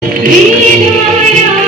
Viva